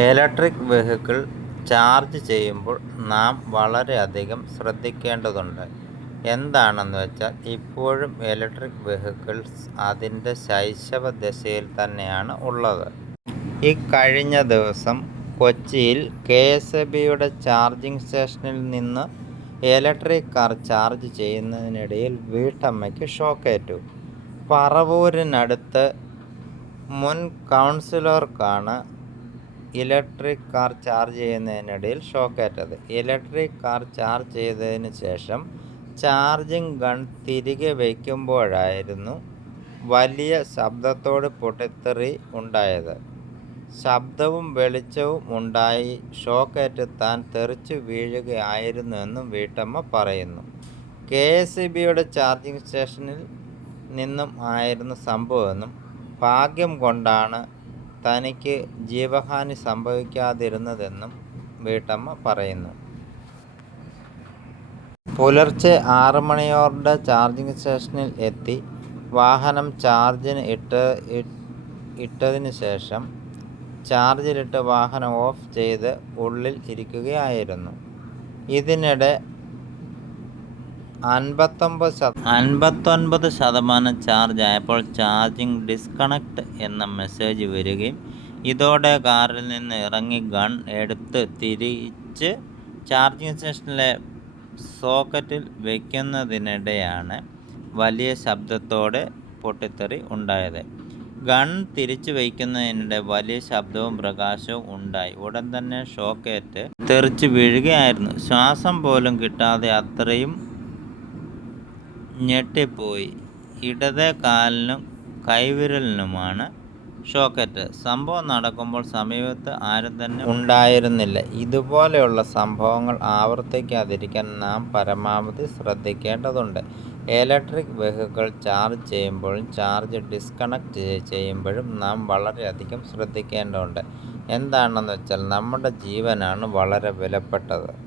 Electric vehicle charge ചെയ്യുമ്പോൾ നാം വളരെയധികം ശ്രദ്ധിക്കേണ്ടതുണ്ട്. എന്താണെന്ന് വെച്ചാൽ ഇപ്പോഴും ഇലക്ട്രിക് വെഹിക്കിൾസ് അതിന്റെ ശൈശവ ദശയിൽ തന്നെയാണ് ഉള്ളത്. ഇക്കഴിഞ്ഞ ദിവസം കൊച്ചിയിൽ കെ എസ് എ ബിയുടെ ചാർജിംഗ് സ്റ്റേഷനിൽ നിന്ന് ഇലക്ട്രിക് കാർ ചാർജ് ചെയ്യുന്നതിനിടയിൽ വീട്ടമ്മയ്ക്ക് ഷോക്കേറ്റു. പറവൂരിനടുത്ത് മുൻ കൗൺസിലർക്കാണ് ഇലക്ട്രിക് കാർ ചാർജ് ചെയ്യുന്നതിനിടയിൽ ഷോക്കേറ്റത് ഇലക്ട്രിക് കാർ ചാർജ് ചെയ്തതിന് ശേഷം ചാർജിംഗ് ഗൺ തിരികെ വയ്ക്കുമ്പോഴായിരുന്നു വലിയ ശബ്ദത്തോട് പൊട്ടിത്തെറി ഉണ്ടായത്. ശബ്ദവും വെളിച്ചവും ഉണ്ടായി ഷോക്കേറ്റ് താൻ തെറിച്ചു വീഴുകയായിരുന്നുവെന്നും വീട്ടമ്മ പറയുന്നു. കെ എസ് ഇ ബിയുടെ ചാർജിംഗ് സ്റ്റേഷനിൽ നിന്നും ആയിരുന്നു സംഭവമെന്നും ഭാഗ്യം കൊണ്ടാണ് തനിക്ക് ജീവഹാനി സംഭവിക്കാതിരുന്നതെന്നും വീട്ടമ്മ പറയുന്നു. പുലർച്ചെ ആറ് മണിയോടെ ചാർജിംഗ് സ്റ്റേഷനിൽ എത്തി. വാഹനം ചാർജിന് ഇട്ട് ഇട്ടതിന് ശേഷം ചാർജിലിട്ട് വാഹനം ഓഫ് ചെയ്ത് ഉള്ളിൽ ഇരിക്കുകയായിരുന്നു. ഇതിനിടെ അൻപത്തൊമ്പത് അൻപത്തൊൻപത് ശതമാനം ചാർജ് ആയപ്പോൾ ചാർജിംഗ് ഡിസ്കണക്ട് എന്ന മെസ്സേജ് വരികയും ഇതോടെ കാറിൽ നിന്ന് ഇറങ്ങി ഗൺ എടുത്ത് തിരിച്ച് ചാർജിംഗ് സ്റ്റേഷനിലെ സോക്കറ്റിൽ വയ്ക്കുന്നതിനിടെയാണ് വലിയ ശബ്ദത്തോടെ പൊട്ടിത്തെറി ഉണ്ടായത്. ഗൺ തിരിച്ചു വയ്ക്കുന്നതിനിടെ വലിയ ശബ്ദവും പ്രകാശവും ഉണ്ടായി. ഉടൻ തന്നെ ഷോക്കേറ്റ് തെറിച്ച് വീഴുകയായിരുന്നു. ശ്വാസം പോലും കിട്ടാതെ അത്രയും ഞെട്ടിപ്പോയി. ഇടത് കാലിനും കൈവിരലിനുമാണ് ഷോക്കറ്റ്. സംഭവം നടക്കുമ്പോൾ സമീപത്ത് ആരും തന്നെ ഉണ്ടായിരുന്നില്ല. ഇതുപോലെയുള്ള സംഭവങ്ങൾ ആവർത്തിക്കാതിരിക്കാൻ നാം പരമാവധി ശ്രദ്ധിക്കേണ്ടതുണ്ട്. ഇലക്ട്രിക് വെഹിക്കിൾ ചാർജ് ചെയ്യുമ്പോഴും ചാർജ് ഡിസ്കണക്ട് ചെയ്യുമ്പോഴും നാം വളരെയധികം ശ്രദ്ധിക്കേണ്ടതുണ്ട്. എന്താണെന്ന് വെച്ചാൽ നമ്മുടെ ജീവനാണ് വളരെ വിലപ്പെട്ടത്.